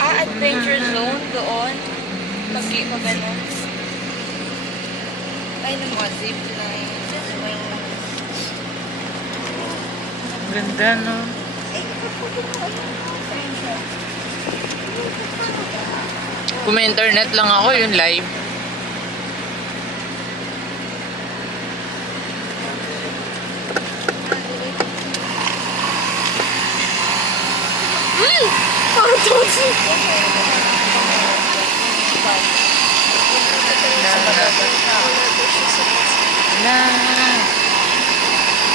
Adventure zone doon. Pag gano'n. Ay, ng mga zip line. Ganda, no? Kung may internet lang ako, yun live.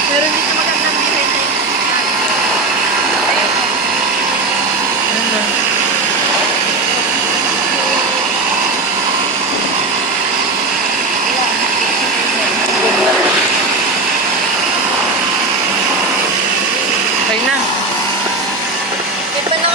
Meron dito magandang behind the Ay na. Ito na.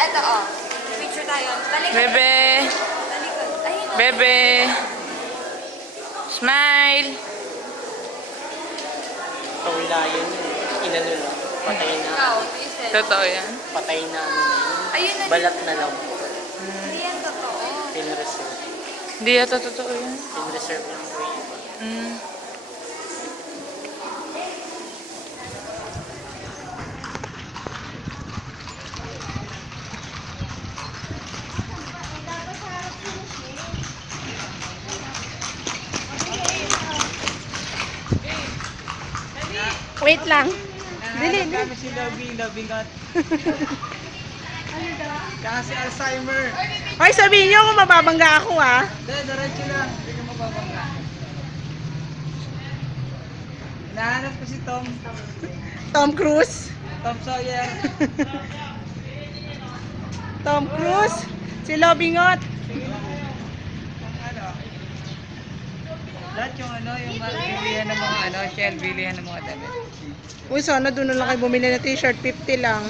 Ito, oh. Picture tayo. Talikod. Bebe. Talikod. Ayun, oh. Bebe. Smile. Kawilayan yun. Inano lang. Patay na. Ikaw, Twisted. Totoo yan. Patay na ano na yun. Ayun na. Balat na lang. Hindi yan totoo. Pinreserve. Hindi yata totoo yan. Pinreserve lang po yun. Mm. Wait lang. Dili. Kami si Loving at kasi Alzheimer. Hoy, sabihin niyo kung mababangga ako, ah. Diretso lang. Hindi ka mababangga. Hinahanap ko si Tom. Tom Cruise. Tom Sawyer. Tom Cruise. Si Lobingot. Ano? Lahat yung ano, yung bilihan ng mga ano, Shell, bilihan ng mga damit. Uy, sana doon na lang kayo bumili na t-shirt. 50 lang.